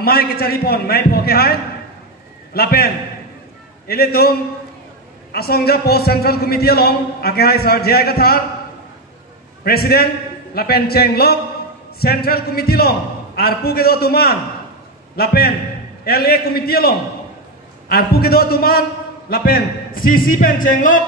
amai ke caripon mai poke hai lapen ile tum asongja post central committee long ake hai sar jai kathar president lapen chenglok central committee long arpu ke do tuman lapen LA committee long arpu ke do tuman lapen CC pen chenglok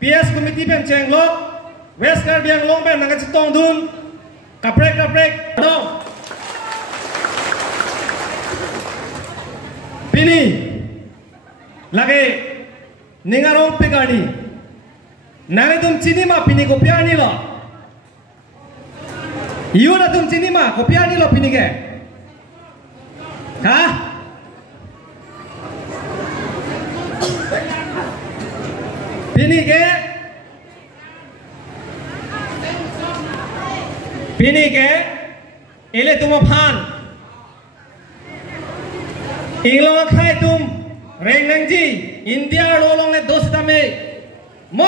PS committee pen chenglok West Karbiang long pen nangat chitong dun kaprek dong Pini lagi ningarong pegani nare tum chini ma pini ko piani lo yuna tum chini ma ko piani lo pini ke ha pini ke ele tum phan Inglong khai tum rengnangji India rolong le dosta me mo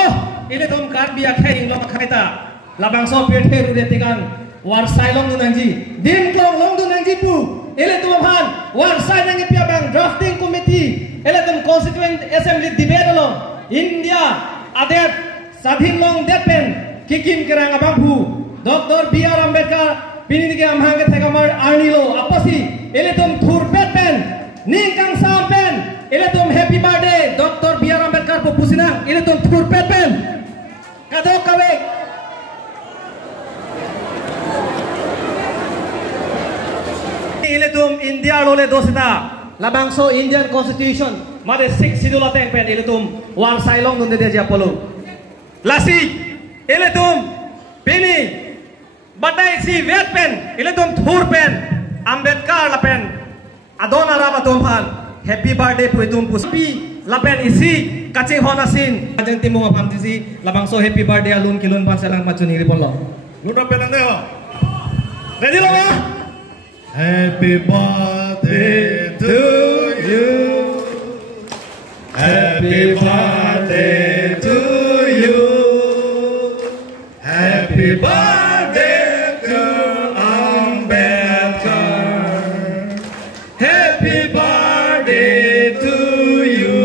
ile tum kat biya khai inglong khai ta labang so pethe ru de tegan war sai long nangji dim klong long nangji pu ile tum han war sai nang pia bang drafting committee ile tum constituent assembly debate long India adet sadhin long depen kikim kerang abang pu Dr. B.R. Ambedkar pini ke amhang ke thegamar arnilo apasi ile tum thur pen Ningkang sampen, ile tum happy birthday, Dr. B.R. Ambedkar po pusinang, ile tum thur pen, kadok kawek. Ile tum India lole dosita, labang so Indian Constitution, made 6 schedule ateng pen, ile tum war sailong nunde dia polo. Lasi, ile tum pini, batai si vet pen, ile tum thur pen, Ambedkar la pen. Adona raba tumphan happy birthday pu itum puspi lapen isi kacing honasin ajeng timung apam tisi labang so happy birthday alun kilun pan selang macuni ripon lo ludo penang deh ready lo ya happy birthday to you happy birthday to you happy birthday Happy birthday to you.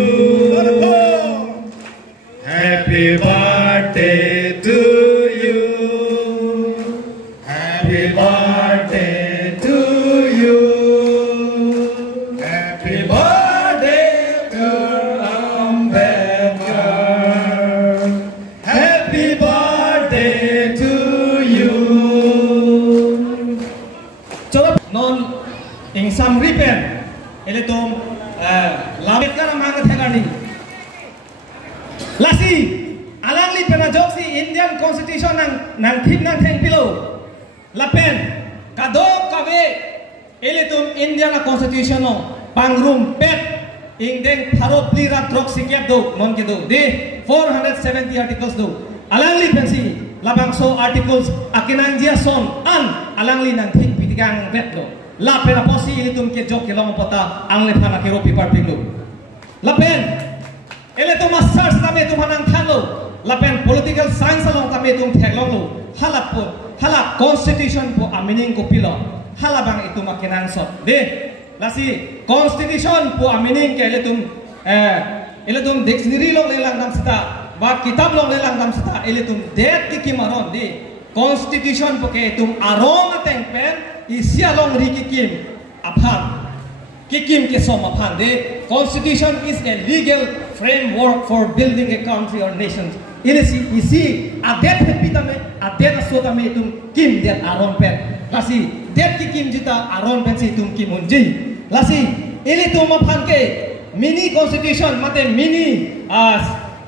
Happy birthday to you. Happy birthday to you. Happy birthday to Ambedkar. Happy birthday to you. Coba non Insam ripen, ele tum Ambedkar amangat hegani. Lasi, alang li pena joksi Indian Constitution nang thip nang theng pilo. Lapen, kadok kawe, ele tum Indian Constitution no pangrum pet ingdeng tharo plira trok sikyap do mon ke do de 470 articles do. Alang li pensi labang so articles akinang jia son an alang li nang thik pitigang vet do. La pena posi ini tum ke jok ke long pota ang le phana ke ro pipar pindu la pen ele tum masters tame tum hanang thalo la pen political science long tame tum thaglong lo hala constitution po amining ko pilo hala bang itu makinan sot de lasi constitution po amining ke ele tum dictionary long le lang dam sita ba kitab long le lang dam sita ele tum det ki kimaron de constitution po ke tum arong ateng pen Isia long rikikim aphan kikim ke som aphan de constitution is a legal framework for building a country or nation isi adet pitame adet asotame tum kim det aron pen lasi det kikim jita aron pen si tum kim unji lasi ili tum aphan ke mini constitution mate mini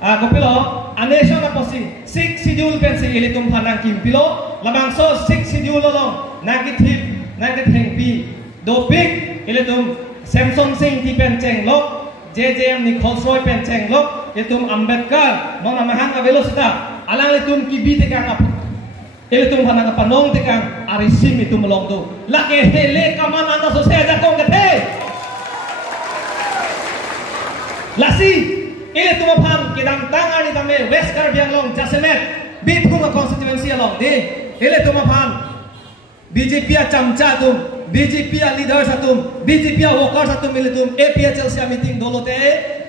kopilo a nation aposi 6 schedule pen si ili tum phanang kim pilo labang so 6 schedule long negative theng pi do big ile tum Samsung Singh ti pen cheng lok JJM ni Kholsoi pen cheng lok ile tum Ambedkar mong namahang avelo sita alang ile tum kibi te kang ile tum hanang panong te kang arisim itu melong do lake hele kaman anda so seja kong kete lasi ile tum phan kidang tangani tame West Karbiang long Jasemet bit kuma constituency long de ile tum phan BJP chamcha tum BJP leader satum, BJP worker satum ilitum, APHLC meeting dolote,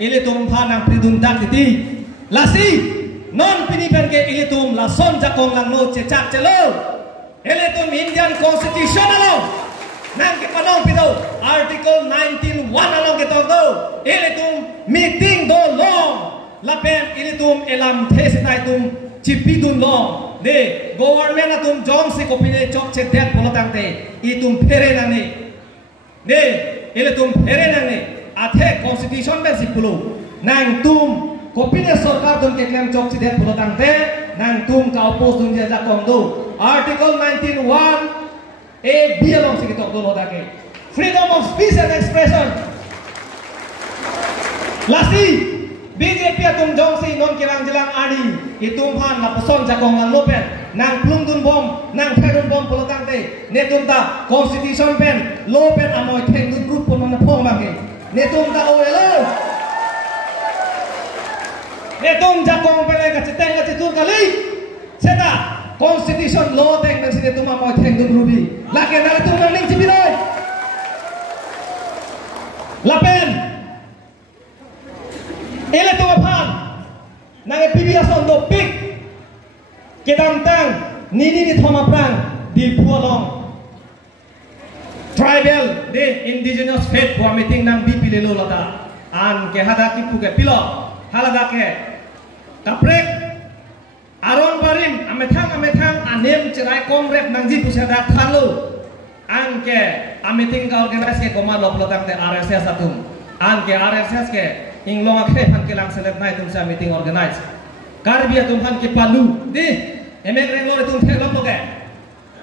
ilitum panang pridun dakiti. Lasi, non pinipen ke ilitum la son jakong lang no cecak celo. Ilitum Indian Constitution along. Nang ke panong pido, Article 19(1) along ke togdo. Ilitum meeting do long. Lapen ilitum elam thesitai tum cipidun long. De government atum jom si kopine chok che det polotang te itum phere nani de ele tum phere nani athe constitution be sipulo nang tum kopine sarkar tum ke klem chok che det polotang te nang tum ka oppose tum je jakong do article 19(1) a b along si tok do lodake freedom of speech and expression lasi BJP atum jong si non kirang jelang ani itum han na poson jakong lang lopen nang plung dun bom nang thaidun bom polotang te netum ta constitution pen lopen amoy theng dun group pon na phong bange netum ta oelo netum jakong pele ka chiteng ka chitur kali seta constitution law teng nang sine tum amoy theng dun rubi lake na tum nang ning chibiroi lapen ele tu apaan nang PBS on do pik kedam tang nini ni thoma prang di pualong tribal de indigenous faith for meeting nang BP lelo lata an ke hada ki pu ke pilo halaga ke kaprek aron barim amethang anem cerai kongres nang ji pusada thalo an ke meeting ka organize ke koma loplotak te RSS atum an ke RSS ke Inglong akhe han ke lang select nai tum sa meeting organize karbia tum han ke palu di emek renglor tum thek lom loge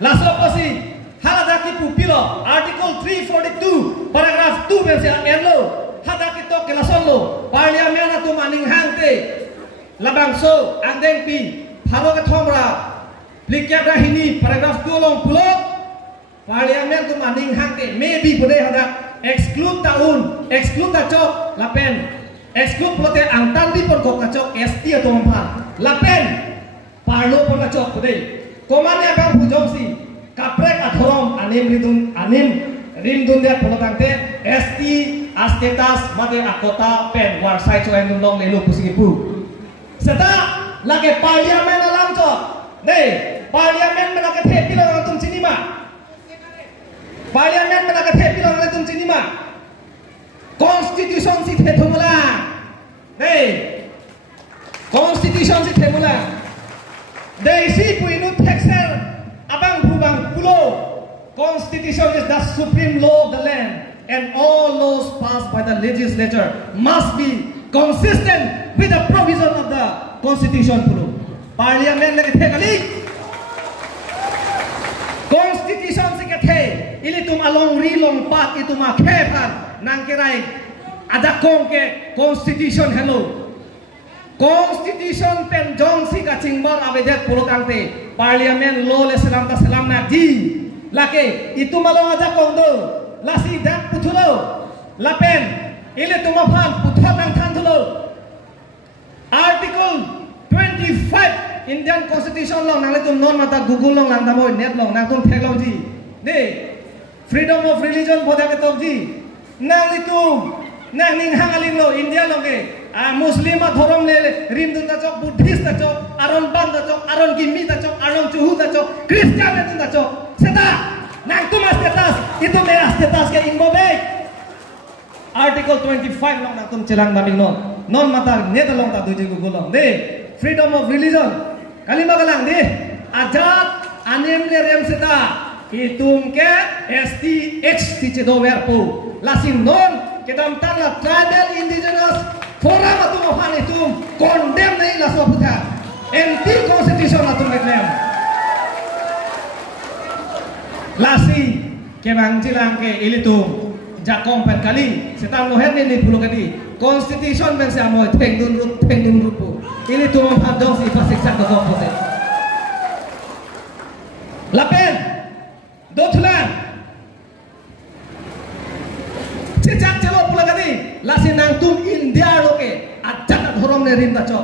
laso pasi halada ki pupilo article 342 paragraph 2 be se enlo hada ki tok ke lason lo parliament atum aning hangte labang so andeng pi phalo ke thomra plikya rahini paragraph 2 long pulo parliament tum aning hangte maybe bude hada exclude taun exclude ta chok lapen exclude plote ang tandi pon kok kacok ST atau empat lapen parlo pon kacok putih komane bang pujongsi kaprek athorom anim rimdun dia polotang te ST astetas mate akota pen warsai coen long lelu pusingipu seta lage parliamen alam cok ne parliamen menake thepilo ngatum cinima parliamen menake thepilo ngatum cinima Constitution si themula, hey, Constitution si themula. Desi puinu texer abang bubang pulo. Constitution is the supreme law of the land, and all laws passed by the legislature must be consistent with the provision of the Constitution pulo. Parliament lagi thekali. Constitution si kethe, ili tum along rilong pat itu makhepan. Nang kirai ada kong ke constitution hello constitution pen jong si kacing bar abedet polotang te parliament law le selam na di lake itu malong ada kong do lasi dak putulo lapen ile tumaphan puthot nang than thulo article 25 Indian Constitution long nang le tum non mata google long nang tamoy net long nang tum thek long ji de freedom of religion boda ke tok ji nang itu nang ning hangalin lo India lo ke Muslim thorom le rimdun ta chok Buddhist ta chok aron ban ta chok aron gimmi ta chok aron chuhu ta chok Christian ta chok seta nang tu mas status itu mera status ke imbobe article 25 long nang tum celang naming non mata net long ta duje gugulong de freedom of religion kalima galang de ajat anem le rem seta itum ke STX ticedo werpo lasing non kedam tangla tribal indigenous forum atum afan itum condemn nahi laso puta anti constitution atum reclaim lasi kebang jilang ke ilitum jakong pen kali setam loher ni puluh kali constitution ben sa moy theng dun rupu ilitum afan dong si pasiksak ko pote lapen dotlan cecak celo pula kadi lasin nang tum India loke ajat thorom ne rim tacho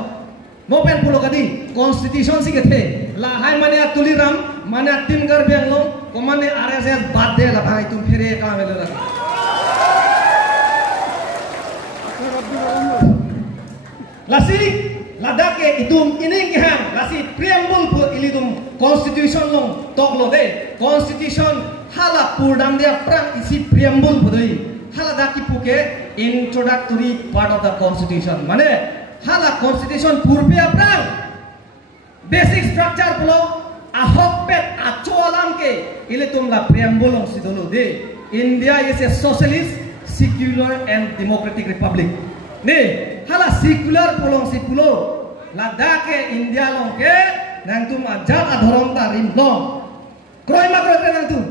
mopen pulo kadi constitution si kethe la hai mane tuliram mane timgar benglo komane RSS bad de la bhai tum fere ka mele la lasi Ladakh ke itum ining hang lasi preamble pu ilidum constitution long tok lo de constitution hala purdam dia prang isi preamble pu dei hala daki pu ke introductory part of the constitution mane hala constitution purbe prang basic structure pulo ahok pet acholam ke ilitum la preamble long sidolo de India is a socialist secular and democratic republic ne hala secular pulong si pulo Ladakh ke India long ke nang tum ajat adhorom ta rim long kroi ma kroi nang tum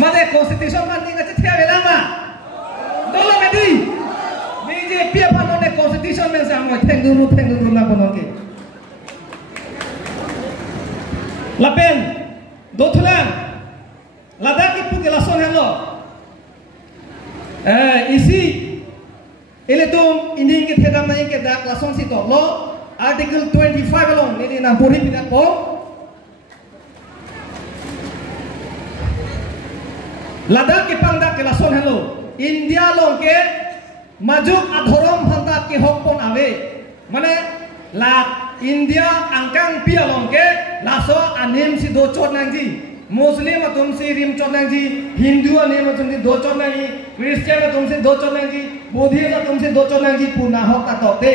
made constitution man tinga che thia vela ma dolo medi BJP pa no ne constitution men sa mo thengdu na bonon ke lapen dothlan Ladakh ki pu ke lason hello isi Eletum ining ke thedam nai ke dak lason si tok lo article 25 long ni na puri pidak po Ladakh ke pangdak ke lason hello India long ke majuk adhorom phanta ke hokpon ave mane la India angkang pia long ke laso anim si do chot nangji Muslim तुमसे रिम चौदंगी हिंदू ने तुमसे दो चौदंगी क्रिश्चियन तुमसे दो चौदंगी बुद्धिस्ट तुमसे दो चौदंगी पुना हो का तोते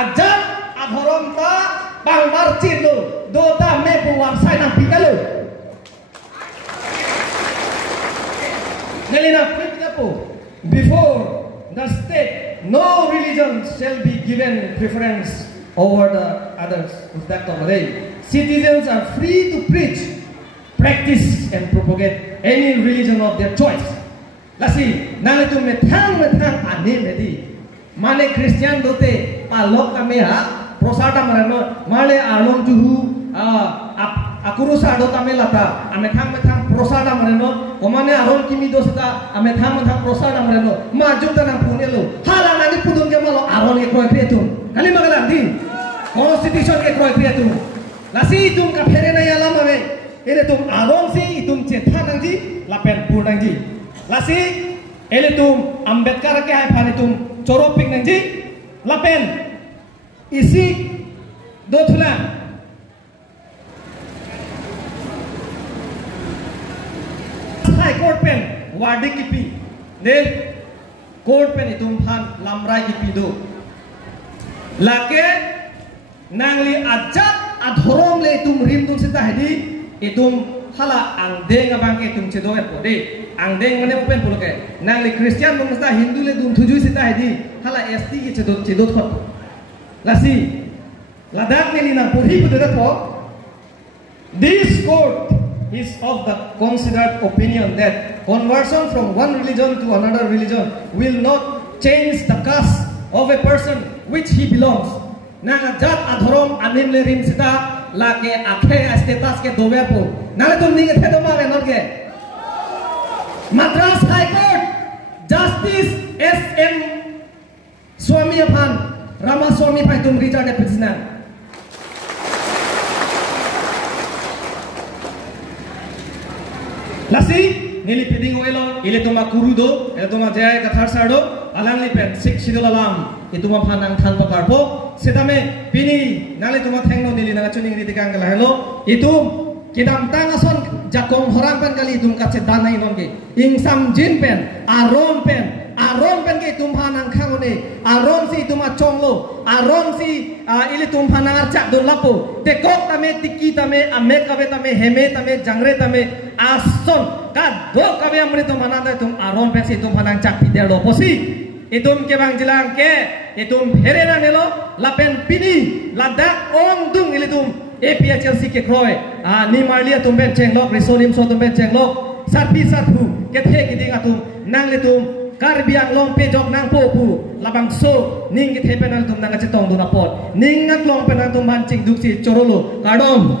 आजब अधर्म ता बांगर चिलो दो ता में पुवार साइना पिकलो नेलिना Piccolo before the state no religion shall be given preference over the others of that day citizens are free to preach practice and propagate any religion of their choice. Lasi, nang itu metang ane medi. Mane Christian dote palok kami ha prosada merano male alon juhu akurusa do kami lata ametang prosada merano komane alon kimi dosita ametang prosada merano maju tanang punelo hala nani pudun ke malo alon ke kroy prietum kali magalan di constitution ke kroy prietum lasi tum ka fere na yala mame ele tum alon si tum cetha nangji lapen pur nangji lasi ele tum Ambedkar ke hai phane tum choropik nangji lapen isi dothula High Court pen wadi kipi ne court pen itum phan lamrai kipi do lake nangli ajat adhorom le tum rim tum sita hedi itum hala angdeng abang ke tum cedo et pode angdeng mane open poloke nangli Christian bangsa Hindu le dum tuju sita hedi hala ST ke cedo thot lasi Ladakh ne lina puri pode po this court is of the considered opinion that conversion from one religion to another religion will not change the caste of a person which he belongs nang ajat adhorom anim le rim sita lake akhe status ke dobe po nale tum ninge thedo mame not ke Madras High Court Justice SM Swami Aphan Ramaswamy pai tum reject a petition lasi nili peding oilo ile tuma kurudo ile tuma jaya kathar sardo alang lipen sik sidolalam ituma phanang thang pakarpo sedame pini nale tuma thengno nili na chuning ri tikang kala hello itum kidam tangason jakong horang pen kali itum kache danai nonge ingsam jin pen aron pen ke itum phanang khangone aron si ituma chonglo aron si ile tum phanang archak dun lapo te kok tame tikki tame ame kabe tame heme tame jangre tame ason ka do kabe amri tum manada tum aron pen si tum phanang chak pidel lo posi itum ke bang jilang ke itum herena nelo lapen pini Ladakh om dung ile tum APHLC ke kroy ni marlia tum ben chenglok resonim so tum ben chenglok sarpi sarpu ke the ki ding atum nang le tum karbiang long pe jok nang po pu labang so ning ke the penang tum nang che tong du na pot ning ngak long penang tum ban ching duk si chorolo kadom